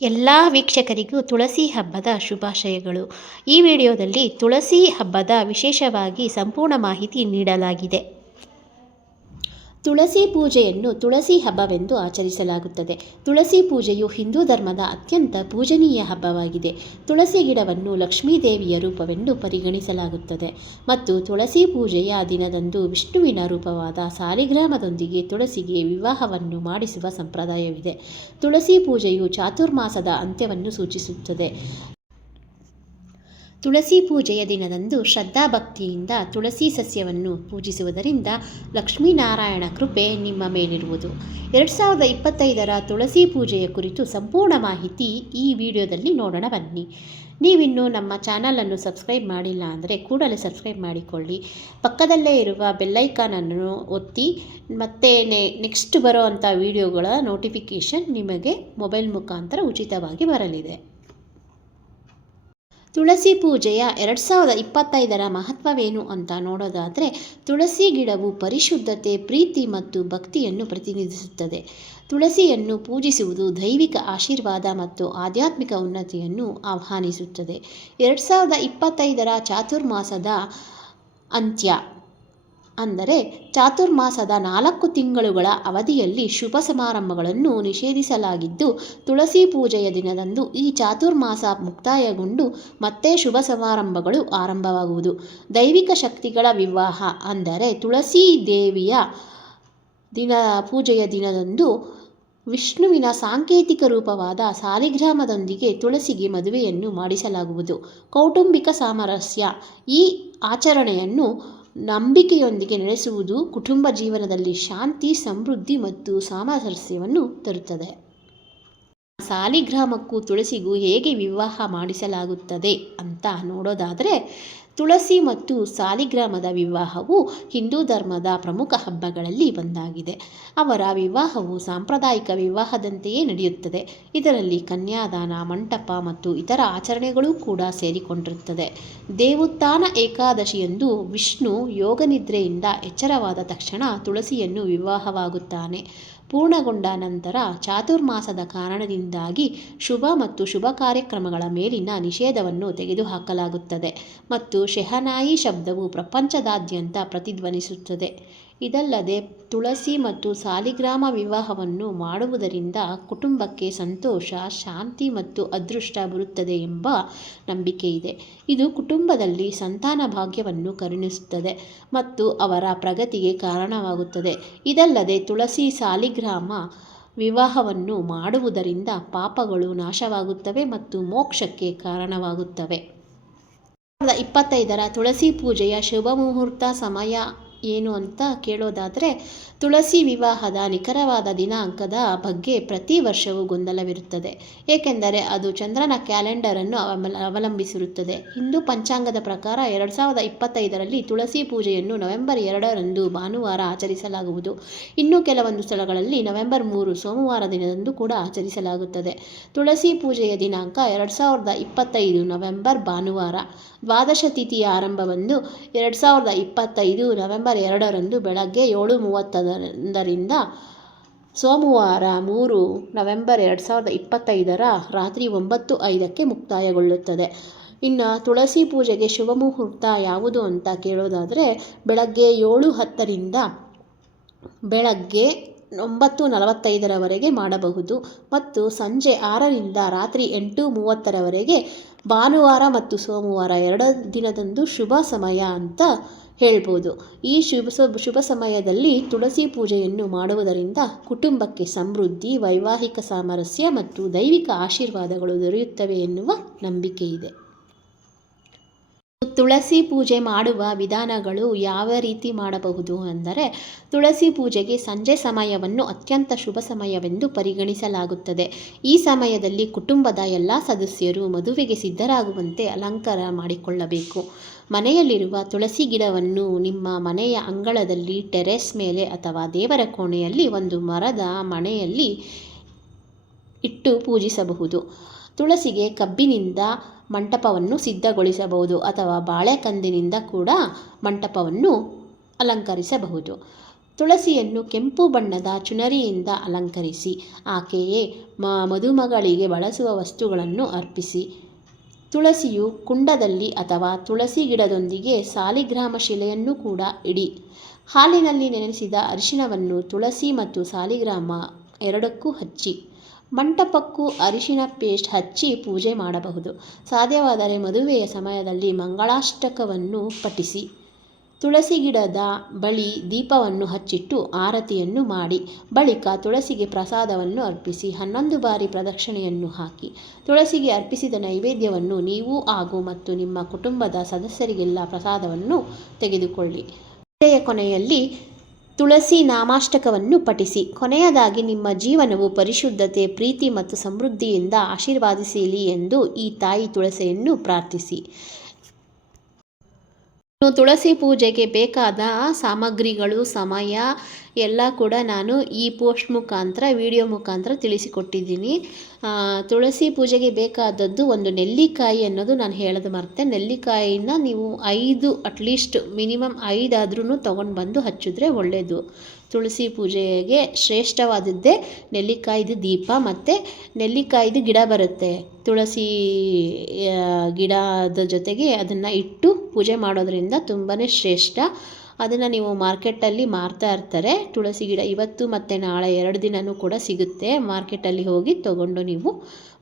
ಎಲ್ಲ ವೀಕ್ಷಕರಿಗೂ ತುಳಸಿ ಹಬ್ಬದ ಶುಭಾಶಯಗಳು. ಈ ವಿಡಿಯೋದಲ್ಲಿ ತುಳಸಿ ಹಬ್ಬದ ವಿಶೇಷವಾಗಿ ಸಂಪೂರ್ಣ ಮಾಹಿತಿ ನೀಡಲಾಗಿದೆ. ತುಳಸಿ ಪೂಜೆಯನ್ನು ತುಳಸಿ ಹಬ್ಬವೆಂದು ಆಚರಿಸಲಾಗುತ್ತದೆ. ತುಳಸಿ ಪೂಜೆಯು ಹಿಂದೂ ಧರ್ಮದ ಅತ್ಯಂತ ಪೂಜನೀಯ ಹಬ್ಬವಾಗಿದೆ. ತುಳಸಿ ಗಿಡವನ್ನು ಲಕ್ಷ್ಮೀದೇವಿಯ ರೂಪವೆಂದು ಪರಿಗಣಿಸಲಾಗುತ್ತದೆ. ಮತ್ತು ತುಳಸಿ ಪೂಜೆಯ ದಿನದಂದು ವಿಷ್ಣುವಿನ ರೂಪವಾದ ಸಾರಿಗ್ರಾಮದೊಂದಿಗೆ ತುಳಸಿಗೆ ವಿವಾಹವನ್ನು ಮಾಡಿಸುವ ಸಂಪ್ರದಾಯವಿದೆ. ತುಳಸಿ ಪೂಜೆಯು ಚಾತುರ್ಮಾಸದ ಅಂತ್ಯವನ್ನು ಸೂಚಿಸುತ್ತದೆ. ತುಳಸಿ ಪೂಜೆಯ ದಿನದಂದು ಶ್ರದ್ಧಾಭಕ್ತಿಯಿಂದ ತುಳಸಿ ಸಸ್ಯವನ್ನು ಪೂಜಿಸುವುದರಿಂದ ಲಕ್ಷ್ಮೀನಾರಾಯಣ ಕೃಪೆ ನಿಮ್ಮ ಮೇಲಿರುವುದು. ಎರಡು ಸಾವಿರದ ಇಪ್ಪತ್ತೈದರ ತುಳಸಿ ಪೂಜೆಯ ಕುರಿತು ಸಂಪೂರ್ಣ ಮಾಹಿತಿ ಈ ವಿಡಿಯೋದಲ್ಲಿ ನೋಡೋಣ ಬನ್ನಿ. ನೀವಿನ್ನೂ ನಮ್ಮ ಚಾನಲನ್ನು ಸಬ್ಸ್ಕ್ರೈಬ್ ಮಾಡಿಲ್ಲ ಅಂದರೆ ಕೂಡಲೇ ಸಬ್ಸ್ಕ್ರೈಬ್ ಮಾಡಿಕೊಳ್ಳಿ. ಪಕ್ಕದಲ್ಲೇ ಇರುವ ಬೆಲ್ಲೈಕಾನನ್ನು ಒತ್ತಿ, ಮತ್ತೆ ನೆಕ್ಸ್ಟ್ ಬರೋ ಅಂಥ ವಿಡಿಯೋಗಳ ನೋಟಿಫಿಕೇಷನ್ ನಿಮಗೆ ಮೊಬೈಲ್ ಮುಖಾಂತರ ಉಚಿತವಾಗಿ ಬರಲಿದೆ. ತುಳಸಿ ಪೂಜೆಯ ಎರಡು ಸಾವಿರದ ಇಪ್ಪತ್ತೈದರ ಮಹತ್ವವೇನು ಅಂತ ನೋಡೋದಾದರೆ, ತುಳಸಿ ಗಿಡವು ಪರಿಶುದ್ಧತೆ, ಪ್ರೀತಿ ಮತ್ತು ಭಕ್ತಿಯನ್ನು ಪ್ರತಿನಿಧಿಸುತ್ತದೆ. ತುಳಸಿಯನ್ನು ಪೂಜಿಸುವುದು ದೈವಿಕ ಆಶೀರ್ವಾದ ಮತ್ತು ಆಧ್ಯಾತ್ಮಿಕ ಉನ್ನತಿಯನ್ನು ಆಹ್ವಾನಿಸುತ್ತದೆ. ಎರಡು ಸಾವಿರದ ಇಪ್ಪತ್ತೈದರ ಚಾತುರ್ಮಾಸದ ಅಂತ್ಯ. ಅಂದರೆ ಚಾತುರ್ಮಾಸದ ನಾಲ್ಕು ತಿಂಗಳುಗಳ ಅವಧಿಯಲ್ಲಿ ಶುಭ ಸಮಾರಂಭಗಳನ್ನು ನಿಷೇಧಿಸಲಾಗಿದ್ದು, ತುಳಸಿ ಪೂಜೆಯ ದಿನದಂದು ಈ ಚಾತುರ್ಮಾಸ ಮುಕ್ತಾಯಗೊಂಡು ಮತ್ತೆ ಶುಭ ಸಮಾರಂಭಗಳು ಆರಂಭವಾಗುವುದು. ದೈವಿಕ ಶಕ್ತಿಗಳ ವಿವಾಹ ಅಂದರೆ ತುಳಸಿ ದೇವಿಯ ದಿನ, ಪೂಜೆಯ ದಿನದಂದು ವಿಷ್ಣುವಿನ ಸಾಂಕೇತಿಕ ರೂಪವಾದ ಸಾಲಿಗ್ರಾಮದೊಂದಿಗೆ ತುಳಸಿಗೆ ಮದುವೆಯನ್ನು ಮಾಡಿಸಲಾಗುವುದು. ಕೌಟುಂಬಿಕ ಸಾಮರಸ್ಯ ಈ ಆಚರಣೆಯನ್ನು ನಂಬಿಕೆಯೊಂದಿಗೆ ನಡೆಸುವುದು ಕುಟುಂಬ ಜೀವನದಲ್ಲಿ ಶಾಂತಿ, ಸಮೃದ್ಧಿ ಮತ್ತು ಸಾಮರಸ್ಯವನ್ನು ತರುತ್ತದೆ. ಸಾಲಿಗ್ರಾಮಕ್ಕೂ ತುಳಸಿಗೂ ಹೇಗೆ ವಿವಾಹ ಮಾಡಿಸಲಾಗುತ್ತದೆ ಅಂತ ನೋಡೋದಾದರೆ ತುಳಸಿ ಮತ್ತು ಸಾಲಿಗ್ರಾಮದ ವಿವಾಹವು ಹಿಂದೂ ಧರ್ಮದ ಪ್ರಮುಖ ಹಬ್ಬಗಳಲ್ಲಿ ಒಂದಾಗಿದೆ. ಅವರ ವಿವಾಹವು ಸಾಂಪ್ರದಾಯಿಕ ವಿವಾಹದಂತೆಯೇ ನಡೆಯುತ್ತದೆ. ಇದರಲ್ಲಿ ಕನ್ಯಾದಾನ, ಮಂಟಪ ಮತ್ತು ಇತರ ಆಚರಣೆಗಳು ಕೂಡ ಸೇರಿಕೊಂಡಿರುತ್ತದೆ. ದೇವುತ್ಥಾನ ಏಕಾದಶಿಯಂದು ವಿಷ್ಣು ಯೋಗನಿದ್ರೆಯಿಂದ ಎಚ್ಚರವಾದ ತಕ್ಷಣ ತುಳಸಿಯನ್ನು ವಿವಾಹವಾಗುತ್ತಾನೆ. ಪೂರ್ಣಗೊಂಡ ನಂತರ ಚಾತುರ್ಮಾಸದ ಕಾರಣದಿಂದಾಗಿ ಶುಭ ಮತ್ತು ಶುಭ ಕಾರ್ಯಕ್ರಮಗಳ ಮೇಲಿನ ನಿಷೇಧವನ್ನು ತೆಗೆದುಹಾಕಲಾಗುತ್ತದೆ ಮತ್ತು ಶೆಹನಾಯಿ ಶಬ್ದವು ಪ್ರಪಂಚದಾದ್ಯಂತ ಪ್ರತಿಧ್ವನಿಸುತ್ತದೆ. ಇದಲ್ಲದೆ ತುಳಸಿ ಮತ್ತು ಸಾಲಿಗ್ರಾಮ ವಿವಾಹವನ್ನು ಮಾಡುವುದರಿಂದ ಕುಟುಂಬಕ್ಕೆ ಸಂತೋಷ, ಶಾಂತಿ ಮತ್ತು ಅದೃಷ್ಟ ಬರುತ್ತದೆ ಎಂಬ ನಂಬಿಕೆ ಇದೆ. ಇದು ಕುಟುಂಬದಲ್ಲಿ ಸಂತಾನ ಭಾಗ್ಯವನ್ನು ಕರುಣಿಸುತ್ತದೆ ಮತ್ತು ಅವರ ಪ್ರಗತಿಗೆ ಕಾರಣವಾಗುತ್ತದೆ. ಇದಲ್ಲದೆ ತುಳಸಿ, ಸಾಲಿಗ್ರಾಮ ವಿವಾಹವನ್ನು ಮಾಡುವುದರಿಂದ ಪಾಪಗಳು ನಾಶವಾಗುತ್ತವೆ ಮತ್ತು ಮೋಕ್ಷಕ್ಕೆ ಕಾರಣವಾಗುತ್ತವೆ. ಇಪ್ಪತ್ತೈದರ ತುಳಸಿ ಪೂಜೆಯ ಶುಭ ಮುಹೂರ್ತ ಸಮಯ ಏನು ಅಂತ ಕೇಳೋದಾದರೆ, ತುಳಸಿ ವಿವಾಹದ ನಿಖರವಾದ ದಿನಾಂಕದ ಬಗ್ಗೆ ಪ್ರತಿ ವರ್ಷವೂ ಗೊಂದಲವಿರುತ್ತದೆ. ಏಕೆಂದರೆ ಅದು ಚಂದ್ರನ ಕ್ಯಾಲೆಂಡರನ್ನು ಅವಲಂಬಿಸಿರುತ್ತದೆ. ಹಿಂದೂ ಪಂಚಾಂಗದ ಪ್ರಕಾರ ಎರಡು ಸಾವಿರದ ಇಪ್ಪತ್ತೈದರಲ್ಲಿ ತುಳಸಿ ಪೂಜೆಯನ್ನು ನವೆಂಬರ್ ಎರಡರಂದು ಭಾನುವಾರ ಆಚರಿಸಲಾಗುವುದು. ಇನ್ನು ಕೆಲವೊಂದು ಸ್ಥಳಗಳಲ್ಲಿ ನವೆಂಬರ್ ಮೂರು ಸೋಮವಾರ ದಿನದಂದು ಕೂಡ ಆಚರಿಸಲಾಗುತ್ತದೆ. ತುಳಸಿ ಪೂಜೆಯ ದಿನಾಂಕ ಎರಡು ಸಾವಿರದ ಇಪ್ಪತ್ತೈದು ನವೆಂಬರ್ ಭಾನುವಾರ. ದ್ವಾದಶ ತಿಥಿಯ ಆರಂಭವನ್ನು ಎರಡು ಸಾವಿರದ ಇಪ್ಪತ್ತೈದು ನವೆಂಬರ್ ಎರಡರಂದು ಬೆಳಗ್ಗೆ ಏಳು ಮೂವತ್ತೊಂದರಿಂದ ಸೋಮವಾರ ಮೂರು ನವೆಂಬರ್ ಎರಡು ಸಾವಿರದ ಇಪ್ಪತ್ತೈದರ ರಾತ್ರಿ ಒಂಬತ್ತು ಐದಕ್ಕೆ ಮುಕ್ತಾಯಗೊಳ್ಳುತ್ತದೆ. ಇನ್ನು ತುಳಸಿ ಪೂಜೆಗೆ ಶುಭ ಮುಹೂರ್ತ ಯಾವುದು ಅಂತ ಕೇಳೋದಾದರೆ, ಬೆಳಗ್ಗೆ ಏಳು ಹತ್ತರಿಂದ ಬೆಳಗ್ಗೆ ಒಂಬತ್ತು ನಲವತ್ತೈದರವರೆಗೆ ಮಾಡಬಹುದು ಮತ್ತು ಸಂಜೆ ಆರರಿಂದ ರಾತ್ರಿ ಎಂಟು ಮೂವತ್ತರವರೆಗೆ ಭಾನುವಾರ ಮತ್ತು ಸೋಮವಾರ ಎರಡು ದಿನದಂದು ಶುಭ ಸಮಯ ಅಂತ ಹೇಳ್ಬೋದು. ಈ ಶುಭ ಶುಭ ಸಮಯದಲ್ಲಿ ತುಳಸಿ ಪೂಜೆಯನ್ನು ಮಾಡುವುದರಿಂದ ಕುಟುಂಬಕ್ಕೆ ಸಮೃದ್ಧಿ, ವೈವಾಹಿಕ ಸಾಮರಸ್ಯ ಮತ್ತು ದೈವಿಕ ಆಶೀರ್ವಾದಗಳು ದೊರೆಯುತ್ತವೆ ಎನ್ನುವ ನಂಬಿಕೆ ಇದೆ. ತುಳಸಿ ಪೂಜೆ ಮಾಡುವ ವಿಧಾನಗಳು ಯಾವ ರೀತಿ ಮಾಡಬಹುದು ಅಂದರೆ, ತುಳಸಿ ಪೂಜೆಗೆ ಸಂಜೆ ಸಮಯವನ್ನು ಅತ್ಯಂತ ಶುಭ ಸಮಯವೆಂದು ಪರಿಗಣಿಸಲಾಗುತ್ತದೆ. ಈ ಸಮಯದಲ್ಲಿ ಕುಟುಂಬದ ಎಲ್ಲ ಸದಸ್ಯರು ಮದುವೆಗೆ ಸಿದ್ಧರಾಗುವಂತೆ ಅಲಂಕಾರ ಮಾಡಿಕೊಳ್ಳಬೇಕು. ಮನೆಯಲ್ಲಿರುವ ತುಳಸಿ ಗಿಡವನ್ನು ನಿಮ್ಮ ಮನೆಯ ಅಂಗಳದಲ್ಲಿ ಟೆರೆಸ್ ಮೇಲೆ ಅಥವಾ ದೇವರ ಕೋಣೆಯಲ್ಲಿ ಒಂದು ಮರದ ಮನೆಯಲ್ಲಿ ಇಟ್ಟು ಪೂಜಿಸಬಹುದು. ತುಳಸಿಗೆ ಕಬ್ಬಿನಿಂದ ಮಂಟಪವನ್ನು ಸಿದ್ಧಗೊಳಿಸಬಹುದು ಅಥವಾ ಬಾಳೆಕಂದಿನಿಂದ ಕೂಡ ಮಂಟಪವನ್ನು ಅಲಂಕರಿಸಬಹುದು. ತುಳಸಿಯನ್ನು ಕೆಂಪು ಬಣ್ಣದ ಚುನರಿಯಿಂದ ಅಲಂಕರಿಸಿ, ಆಕೆಯೇ ಮದುಮಗಳಿಗೆ ಬಳಸುವ ವಸ್ತುಗಳನ್ನು ಅರ್ಪಿಸಿ. ತುಳಸಿಯು ಕುಂಡದಲ್ಲಿ ಅಥವಾ ತುಳಸಿ ಗಿಡದೊಂದಿಗೆ ಸಾಲಿಗ್ರಾಮ ಶಿಲೆಯನ್ನು ಕೂಡ ಇಡಿ. ಹಾಲಿನಲ್ಲಿ ನೆನೆಸಿದ ಅರಿಶಿಣವನ್ನು ತುಳಸಿ ಮತ್ತು ಸಾಲಿಗ್ರಾಮ ಎರಡಕ್ಕೂ ಹಚ್ಚಿ, ಮಂಟಪಕ್ಕೂ ಅರಿಶಿನ ಪೇಸ್ಟ್ ಹಚ್ಚಿ ಪೂಜೆ ಮಾಡಬಹುದು. ಸಾಧ್ಯವಾದರೆ ಮದುವೆಯ ಸಮಯದಲ್ಲಿ ಮಂಗಳಾಷ್ಟಕವನ್ನು ಪಠಿಸಿ. ತುಳಸಿ ಗಿಡದ ಬಳಿ ದೀಪವನ್ನು ಹಚ್ಚಿಟ್ಟು ಆರತಿಯನ್ನು ಮಾಡಿ, ಬಳಿಕ ತುಳಸಿಗೆ ಪ್ರಸಾದವನ್ನು ಅರ್ಪಿಸಿ, ಹನ್ನೊಂದು ಬಾರಿ ಪ್ರದಕ್ಷಿಣೆಯನ್ನು ಹಾಕಿ, ತುಳಸಿಗೆ ಅರ್ಪಿಸಿದ ನೈವೇದ್ಯವನ್ನು ನೀವು ಹಾಗೂ ಮತ್ತು ನಿಮ್ಮ ಕುಟುಂಬದ ಸದಸ್ಯರಿಗೆಲ್ಲ ಪ್ರಸಾದವನ್ನು ತೆಗೆದುಕೊಳ್ಳಿ. ಪೂಜೆಯ ಕೊನೆಯಲ್ಲಿ ತುಳಸಿ ನಾಮಾಷ್ಟಕವನ್ನು ಪಠಿಸಿ. ಕೊನೆಯದಾಗಿ, ನಿಮ್ಮ ಜೀವನವು ಪರಿಶುದ್ಧತೆ, ಪ್ರೀತಿ ಮತ್ತು ಸಮೃದ್ಧಿಯಿಂದ ಆಶೀರ್ವಾದಿಸಲಿ ಎಂದು ಈ ತಾಯಿ ತುಳಸಿಯನ್ನು ಪ್ರಾರ್ಥಿಸಿ. ಇನ್ನು ತುಳಸಿ ಪೂಜೆಗೆ ಬೇಕಾದ ಸಾಮಗ್ರಿಗಳು, ಸಮಯ ಎಲ್ಲ ಕೂಡ ನಾನು ಈ ಪೋಸ್ಟ್ ಮುಖಾಂತರ, ವಿಡಿಯೋ ಮುಖಾಂತರ ತಿಳಿಸಿಕೊಟ್ಟಿದ್ದೀನಿ. ತುಳಸಿ ಪೂಜೆಗೆ ಬೇಕಾದದ್ದು ಒಂದು ನೆಲ್ಲಿಕಾಯಿ ಅನ್ನೋದು ನಾನು ಹೇಳೋದು ಮರ್ತೆ. ನೆಲ್ಲಿಕಾಯಿನ ನೀವು ಐದು ಅಟ್ಲೀಸ್ಟ್ ಮಿನಿಮಮ್ ಐದಾದ್ರೂ ತೊಗೊಂಡು ಬಂದು ಹಚ್ಚಿದ್ರೆ ಒಳ್ಳೆಯದು ತುಳಸಿ ಪೂಜೆಗೆ ಶ್ರೇಷ್ಠವಾದದ್ದೇ ನೆಲ್ಲಿಕಾಯ್ದು ದೀಪ ಮತ್ತು ನೆಲ್ಲಿಕಾಯ್ದು ಗಿಡ ಬರುತ್ತೆ. ತುಳಸಿ ಗಿಡದ ಜೊತೆಗೆ ಅದನ್ನು ಇಟ್ಟು ಪೂಜೆ ಮಾಡೋದರಿಂದ ತುಂಬಾ ಶ್ರೇಷ್ಠ. ಅದನ್ನು ನೀವು ಮಾರ್ಕೆಟಲ್ಲಿ ಮಾರ್ತಾ ಇರ್ತಾರೆ. ತುಳಸಿ ಗಿಡ ಇವತ್ತು ಮತ್ತು ನಾಳೆ ಎರಡು ದಿನವೂ ಕೂಡ ಸಿಗುತ್ತೆ. ಮಾರ್ಕೆಟಲ್ಲಿ ಹೋಗಿ ತಗೊಂಡು ನೀವು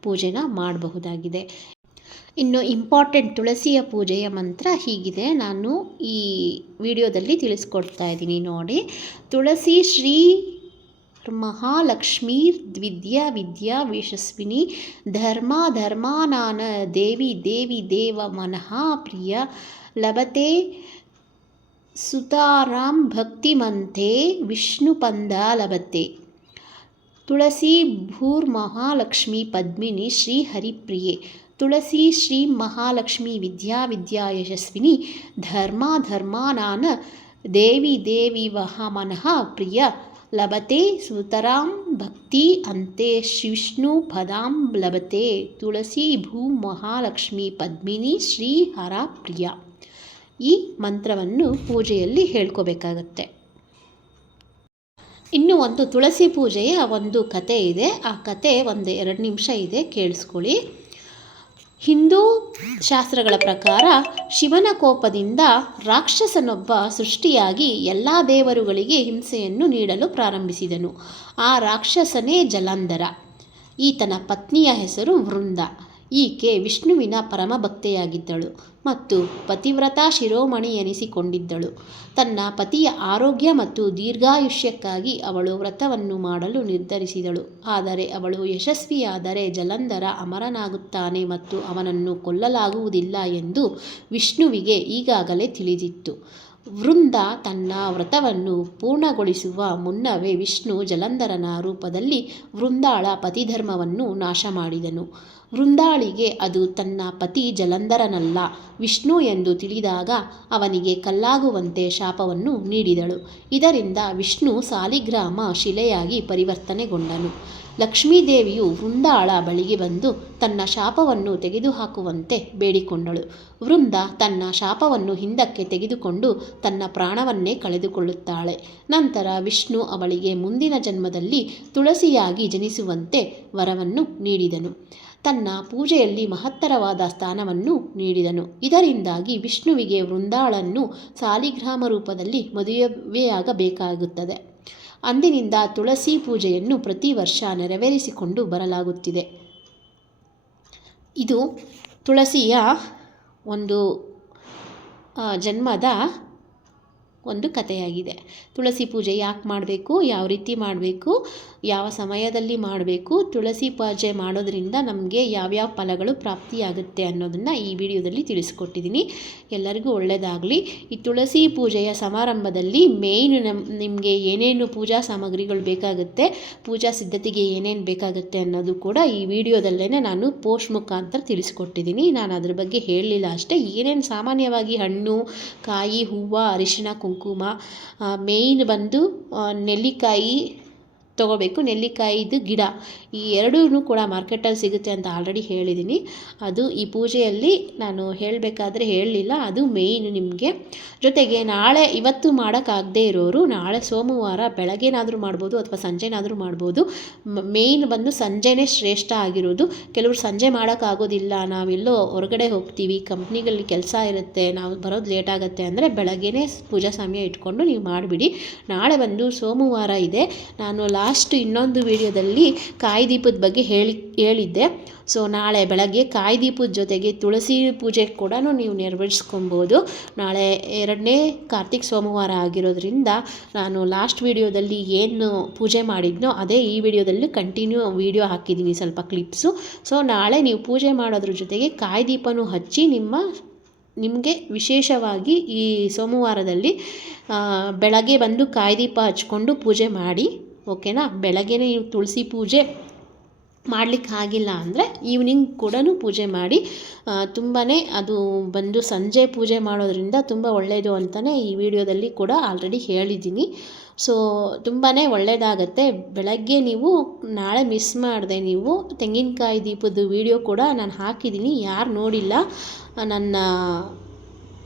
ಪೂಜೆನ ಮಾಡಬಹುದಾಗಿದೆ. ಇನ್ನು ಇಂಪಾರ್ಟೆಂಟ್ ತುಳಸಿಯ ಪೂಜೆಯ ಮಂತ್ರ ಹೀಗಿದೆ. ನಾನು ಈ ವಿಡಿಯೋದಲ್ಲಿ ತಿಳಿಸ್ಕೊಡ್ತಾ ಇದ್ದೀನಿ ನೋಡಿ. ತುಳಸಿ ಶ್ರೀ ಮಹಾಲಕ್ಷ್ಮೀರ್ದ್ವಿದ್ಯಾ ವಿದ್ಯಾ ಯಶಸ್ವಿನಿ ಧರ್ಮ ಧರ್ಮಾನಾನ ದೇವಿ ದೇವಿ ದೇವ ಮನಃ ಪ್ರಿಯ ಲಭತೆ ಸುತಾರಾಂ ಭಕ್ತಿಮಂತೆ ವಿಷ್ಣುಪಂದ ಲಭತೆ ತುಳಸಿ ಭೂರ್ಮಹಾಲಕ್ಷ್ಮಿ ಪದ್ಮಿನಿ ಶ್ರೀ ಹರಿಪ್ರಿಯೆ ತುಳಸಿ ಶ್ರೀ ಮಹಾಲಕ್ಷ್ಮಿ ವಿದ್ಯಾ ವಿದ್ಯಾ ಯಶಸ್ವಿನಿ ಧರ್ಮ ಧರ್ಮಾನಾನ ದೇವಿ ದೇವಿ ವಹ ಮನಃ ಪ್ರಿಯ ಲಭತೆ ಸುತರಾಂ ಭಕ್ತಿ ಅಂತೆ ವಿಷ್ಣು ಪದಾಂ ಲಭತೆ. ತುಳಸಿ ಭೂ ಮಹಾಲಕ್ಷ್ಮಿ ಪದ್ಮಿನಿ ಶ್ರೀ ಹರ ಪ್ರಿಯ. ಈ ಮಂತ್ರವನ್ನು ಪೂಜೆಯಲ್ಲಿ ಹೇಳ್ಕೋಬೇಕಾಗತ್ತೆ. ಇನ್ನು ಒಂದು ತುಳಸಿ ಪೂಜೆಯ ಒಂದು ಕತೆ ಇದೆ. ಆ ಕತೆ ಒಂದು ಎರಡು ನಿಮಿಷ ಇದೆ. ಕೇಳಿಸ್ಕೊಳ್ಳಿ. ಹಿಂದೂ ಶಾಸ್ತ್ರಗಳ ಪ್ರಕಾರ ಶಿವನ ಕೋಪದಿಂದ ರಾಕ್ಷಸನೊಬ್ಬ ಸೃಷ್ಟಿಯಾಗಿ ಎಲ್ಲ ದೇವರುಗಳಿಗೆ ಹಿಂಸೆಯನ್ನು ನೀಡಲು ಪ್ರಾರಂಭಿಸಿದನು. ಆ ರಾಕ್ಷಸನೇ ಜಲಂಧರ. ಈತನ ಪತ್ನಿಯ ಹೆಸರು ವೃಂದ. ಈಕೆ ವಿಷ್ಣುವಿನ ಪರಮಭಕ್ತೆಯಾಗಿದ್ದಳು ಮತ್ತು ಪತಿವ್ರತ ಶಿರೋಮಣಿ ಎನಿಸಿಕೊಂಡಿದ್ದಳು. ತನ್ನ ಪತಿಯ ಆರೋಗ್ಯ ಮತ್ತು ದೀರ್ಘಾಯುಷ್ಯಕ್ಕಾಗಿ ಅವಳು ವ್ರತವನ್ನು ಮಾಡಲು ನಿರ್ಧರಿಸಿದಳು. ಆದರೆ ಅವಳು ಯಶಸ್ವಿಯಾದರೆ ಜಲಂಧರ ಅಮರನಾಗುತ್ತಾನೆ ಮತ್ತು ಅವನನ್ನು ಕೊಲ್ಲಲಾಗುವುದಿಲ್ಲ ಎಂದು ವಿಷ್ಣುವಿಗೆ ಈಗಾಗಲೇ ತಿಳಿದಿತ್ತು. ವೃಂದ ತನ್ನ ವ್ರತವನ್ನು ಪೂರ್ಣಗೊಳಿಸುವ ಮುನ್ನವೇ ವಿಷ್ಣು ಜಲಂಧರನ ರೂಪದಲ್ಲಿ ವೃಂದಾಳ ಪತಿಧರ್ಮವನ್ನು ನಾಶ ಮಾಡಿದನು ವೃಂದಾಳಿಗೆ ಅದು ತನ್ನ ಪತಿ ಜಲಂಧರನಲ್ಲ. ವಿಷ್ಣು ಎಂದು ತಿಳಿದಾಗ ಅವನಿಗೆ ಕಲ್ಲಾಗುವಂತೆ ಶಾಪವನ್ನು ನೀಡಿದಳು. ಇದರಿಂದ ವಿಷ್ಣು ಸಾಲಿಗ್ರಾಮ ಶಿಲೆಯಾಗಿ ಪರಿವರ್ತನೆಗೊಂಡನು. ಲಕ್ಷ್ಮೀದೇವಿಯು ವೃಂದಾಳ ಬಳಿಗೆ ಬಂದು ತನ್ನ ಶಾಪವನ್ನು ತೆಗೆದುಹಾಕುವಂತೆ ಬೇಡಿಕೊಂಡಳು. ವೃಂದ ತನ್ನ ಶಾಪವನ್ನು ಹಿಂದಕ್ಕೆ ತೆಗೆದುಕೊಂಡು ತನ್ನ ಪ್ರಾಣವನ್ನೇ ಕಳೆದುಕೊಳ್ಳುತ್ತಾಳೆ. ನಂತರ ವಿಷ್ಣು ಅವಳಿಗೆ ಮುಂದಿನ ಜನ್ಮದಲ್ಲಿ ತುಳಸಿಯಾಗಿ ಜನಿಸುವಂತೆ ವರವನ್ನು ನೀಡಿದನು. ತನ್ನ ಪೂಜೆಯಲ್ಲಿ ಮಹತ್ತರವಾದ ಸ್ಥಾನವನ್ನು ನೀಡಿದನು. ಇದರಿಂದಾಗಿ ವಿಷ್ಣುವಿಗೆ ವೃಂದಾಳನ್ನು ಸಾಲಿಗ್ರಾಮ ರೂಪದಲ್ಲಿ ಮದುವೆಯಾಗಬೇಕಾಗುತ್ತದೆ ಅಂದಿನಿಂದ ತುಳಸಿ ಪೂಜೆಯನ್ನು ಪ್ರತಿ ವರ್ಷ ನೆರವೇರಿಸಿಕೊಂಡು ಬರಲಾಗುತ್ತಿದೆ. ಇದು ತುಳಸಿಯ ಒಂದು ಜನ್ಮದ ಒಂದು ಕಥೆಯಾಗಿದೆ. ತುಳಸಿ ಪೂಜೆ ಯಾಕೆ ಮಾಡಬೇಕು? ಯಾವ ರೀತಿ ಮಾಡಬೇಕು? ಯಾವ ಸಮಯದಲ್ಲಿ ಮಾಡಬೇಕು? ತುಳಸಿ ಪೂಜೆ ಮಾಡೋದ್ರಿಂದ ನಮಗೆ ಯಾವ್ಯಾವ ಫಲಗಳು ಪ್ರಾಪ್ತಿಯಾಗುತ್ತೆ ಅನ್ನೋದನ್ನು ಈ ವಿಡಿಯೋದಲ್ಲಿ ತಿಳಿಸ್ಕೊಟ್ಟಿದ್ದೀನಿ. ಎಲ್ಲರಿಗೂ ಒಳ್ಳೆಯದಾಗಲಿ ಈ ತುಳಸಿ ಪೂಜೆಯ ಸಮಾರಂಭದಲ್ಲಿ ಮೇಯ್ನ್ ನಮ್, ನಿಮಗೆ ಏನೇನು ಪೂಜಾ ಸಾಮಗ್ರಿಗಳು ಬೇಕಾಗುತ್ತೆ, ಪೂಜಾ ಸಿದ್ಧತೆಗೆ ಏನೇನು ಬೇಕಾಗುತ್ತೆ ಅನ್ನೋದು ಕೂಡ ಈ ವಿಡಿಯೋದಲ್ಲೇ ನಾನು ಪೋಸ್ಟ್ ಮುಖಾಂತರ ತಿಳಿಸ್ಕೊಟ್ಟಿದ್ದೀನಿ. ನಾನು ಅದ್ರ ಬಗ್ಗೆ ಹೇಳಲಿಲ್ಲ ಅಷ್ಟೇ. ಏನೇನು ಸಾಮಾನ್ಯವಾಗಿ ಹಣ್ಣು, ಕಾಯಿ, ಹೂವು, ಅರಿಶಿಣ, ಕುಂಕುಮ ಮೇಯ್ನ್ ಬಂದು ನೆಲ್ಲಿಕಾಯಿ ತೊಗೋಬೇಕು. ನೆಲ್ಲಿಕಾಯಿದು ಗಿಡ. ಈ ಎರಡೂ ಕೂಡ ಮಾರ್ಕೆಟಲ್ಲಿ ಸಿಗುತ್ತೆ ಅಂತ ಆಲ್ರೆಡಿ ಹೇಳಿದ್ದೀನಿ ಅದು ಈ ಪೂಜೆಯಲ್ಲಿ ನಾನು ಹೇಳಬೇಕಾದ್ರೆ ಹೇಳಲಿಲ್ಲ. ಅದು ಮೇಯ್ನು ನಿಮಗೆ. ಜೊತೆಗೆ ನಾಳೆ ಇವತ್ತು ಮಾಡೋಕ್ಕಾಗದೇ ಇರೋರು ನಾಳೆ ಸೋಮವಾರ ಬೆಳಗ್ಗೆನಾದರೂ ಮಾಡ್ಬೋದು ಅಥವಾ ಸಂಜೆನಾದರೂ ಮಾಡ್ಬೋದು. ಮೇಯ್ನ್ ಬಂದು ಸಂಜೆನೇ ಶ್ರೇಷ್ಠ ಆಗಿರೋದು. ಕೆಲವರು ಸಂಜೆ ಮಾಡೋಕ್ಕಾಗೋದಿಲ್ಲ. ನಾವೆಲ್ಲೋ ಹೊರಗಡೆ ಹೋಗ್ತೀವಿ. ಕಂಪ್ನಿಗಳಲ್ಲಿ ಕೆಲಸ ಇರುತ್ತೆ. ನಾವು ಬರೋದು ಲೇಟ್ ಆಗುತ್ತೆ ಅಂದರೆ ಬೆಳಗ್ಗೆನೇ ಪೂಜಾ ಸಮಯ ಇಟ್ಕೊಂಡು ನೀವು ಮಾಡಿಬಿಡಿ. ನಾಳೆ ಬಂದು ಸೋಮವಾರ ಇದೆ. ನಾನು ಲಾಸ್ಟ್ ಇನ್ನೊಂದು ವಿಡಿಯೋದಲ್ಲಿ ಕಾಯಿ ದೀಪದ ಬಗ್ಗೆ ಹೇಳಿ, ಹೇಳಿದ್ದೆ. ಸೊ ನಾಳೆ ಬೆಳಗ್ಗೆ ಕಾಯಿ ದೀಪದ ಜೊತೆಗೆ ತುಳಸಿ ಪೂಜೆ ಕೂಡ ನೀವು ನೆರವೇರಿಸ್ಕೊಬೋದು. ನಾಳೆ ಎರಡನೇ ಕಾರ್ತಿಕ್ ಸೋಮವಾರ ಆಗಿರೋದ್ರಿಂದ ನಾನು ಲಾಸ್ಟ್ ವಿಡಿಯೋದಲ್ಲಿ ಏನು ಪೂಜೆ ಮಾಡಿದ್ನೋ ಅದೇ ಈ ವಿಡಿಯೋದಲ್ಲಿ ಕಂಟಿನ್ಯೂ ವಿಡಿಯೋ ಹಾಕಿದ್ದೀನಿ ಸ್ವಲ್ಪ ಕ್ಲಿಪ್ಸು ಸೊ ನಾಳೆ ನೀವು ಪೂಜೆ ಮಾಡೋದ್ರ ಜೊತೆಗೆ ಕಾಯಿ ದೀಪನೂ ಹಚ್ಚಿ ನಿಮ್ಮ, ನಿಮಗೆ ವಿಶೇಷವಾಗಿ ಈ ಸೋಮವಾರದಲ್ಲಿ ಬೆಳಗ್ಗೆ ಬಂದು ಕಾಯಿ ದೀಪ ಹಚ್ಕೊಂಡು ಪೂಜೆ ಮಾಡಿ. ಓಕೆನಾ? ಬೆಳಗ್ಗೆನೇ ನೀವು ತುಳಸಿ ಪೂಜೆ ಮಾಡಲಿಕ್ಕೆ ಆಗಿಲ್ಲ ಅಂದರೆ ಈವ್ನಿಂಗ್ ಕೂಡ ಪೂಜೆ ಮಾಡಿ ತುಂಬಾ ಅದು ಬಂದು ಸಂಜೆ ಪೂಜೆ ಮಾಡೋದ್ರಿಂದ ತುಂಬ ಒಳ್ಳೆಯದು ಅಂತಲೇ ಈ ವಿಡಿಯೋದಲ್ಲಿ ಕೂಡ ಆಲ್ರೆಡಿ ಹೇಳಿದ್ದೀನಿ. ಸೊ ತುಂಬಾ ಒಳ್ಳೆಯದಾಗತ್ತೆ ಬೆಳಗ್ಗೆ ನೀವು ನಾಳೆ ಮಿಸ್ ಮಾಡಿದೆ ನೀವು, ತೆಂಗಿನಕಾಯಿ ದೀಪದ ವಿಡಿಯೋ ಕೂಡ ನಾನು ಹಾಕಿದ್ದೀನಿ. ಯಾರು ನೋಡಿಲ್ಲ, ನನ್ನ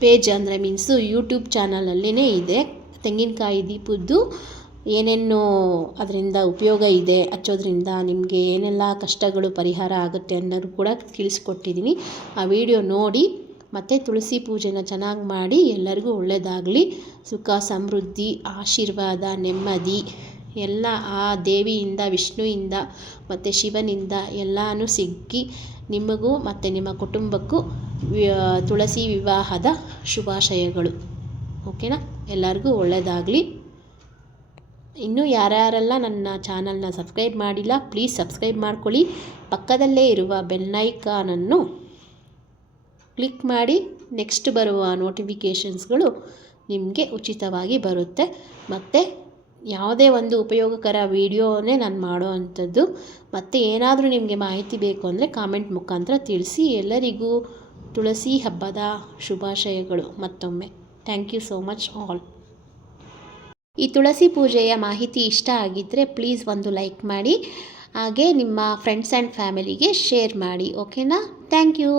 ಪೇಜ್ ಅಂದರೆ ಮೀನ್ಸು ಯೂಟ್ಯೂಬ್ ಚಾನಲಲ್ಲಿನೇ ಇದೆ. ತೆಂಗಿನಕಾಯಿ ದೀಪದ್ದು ಏನೇನು ಅದರಿಂದ ಉಪಯೋಗ ಇದೆ ಹಚ್ಚೋದ್ರಿಂದ ನಿಮಗೆ ಏನೆಲ್ಲ ಕಷ್ಟಗಳು ಪರಿಹಾರ ಆಗುತ್ತೆ ಅನ್ನೋದು ಕೂಡ ತಿಳಿಸ್ಕೊಟ್ಟಿದ್ದೀನಿ. ಆ ವಿಡಿಯೋ ನೋಡಿ, ಮತ್ತು ತುಳಸಿ ಪೂಜೆನ ಚೆನ್ನಾಗಿ ಮಾಡಿ ಎಲ್ಲರಿಗೂ ಒಳ್ಳೆಯದಾಗಲಿ ಸುಖ, ಸಮೃದ್ಧಿ, ಆಶೀರ್ವಾದ, ನೆಮ್ಮದಿ, ಎಲ್ಲ ಆ ದೇವಿಯಿಂದ, ವಿಷ್ಣುವಿಂದ, ಮತ್ತು ಶಿವನಿಂದ ಎಲ್ಲನೂ ಸಿಕ್ಕಿ ನಿಮಗೂ ಮತ್ತು ನಿಮ್ಮ ಕುಟುಂಬಕ್ಕೂ ತುಳಸಿ ವಿವಾಹದ ಶುಭಾಶಯಗಳು. ಓಕೆನಾ? ಎಲ್ಲರಿಗೂ ಒಳ್ಳೆಯದಾಗಲಿ ಇನ್ನೂ ಯಾರ್ಯಾರೆಲ್ಲ ನನ್ನ ಚಾನಲ್ನ ಸಬ್ಸ್ಕ್ರೈಬ್ ಮಾಡಿಲ್ಲ, ಪ್ಲೀಸ್ ಸಬ್ಸ್ಕ್ರೈಬ್ ಮಾಡ್ಕೊಳ್ಳಿ. ಪಕ್ಕದಲ್ಲೇ ಇರುವ ಬೆಲ್ಲೈಕಾನನ್ನು ಕ್ಲಿಕ್ ಮಾಡಿ. ನೆಕ್ಸ್ಟ್ ಬರುವ ನೋಟಿಫಿಕೇಷನ್ಸ್ಗಳು ನಿಮಗೆ ಉಚಿತವಾಗಿ ಬರುತ್ತೆ. ಮತ್ತು ಯಾವುದೇ ಒಂದು ಉಪಯೋಗಕರ ವೀಡಿಯೋನೇ ನಾನು ಮಾಡೋ ಅಂಥದ್ದು. ಮತ್ತು ಏನಾದರೂ ನಿಮಗೆ ಮಾಹಿತಿ ಬೇಕು ಅಂದರೆ ಕಾಮೆಂಟ್ ಮುಖಾಂತರ ತಿಳಿಸಿ. ಎಲ್ಲರಿಗೂ ತುಳಸಿ ಹಬ್ಬದ ಶುಭಾಶಯಗಳು ಮತ್ತೊಮ್ಮೆ. Thank you so much all. ಈ ತುಳಸಿ ಪೂಜೆಯ ಮಾಹಿತಿ ಇಷ್ಟ ಆಗಿದ್ದರೆ ಪ್ಲೀಸ್ ಒಂದು ಲೈಕ್ ಮಾಡಿ, ಹಾಗೆ ನಿಮ್ಮ ಫ್ರೆಂಡ್ಸ್ ಆ್ಯಂಡ್ ಫ್ಯಾಮಿಲಿಗೆ ಶೇರ್ ಮಾಡಿ ಓಕೆನಾ ಥ್ಯಾಂಕ್ ಯು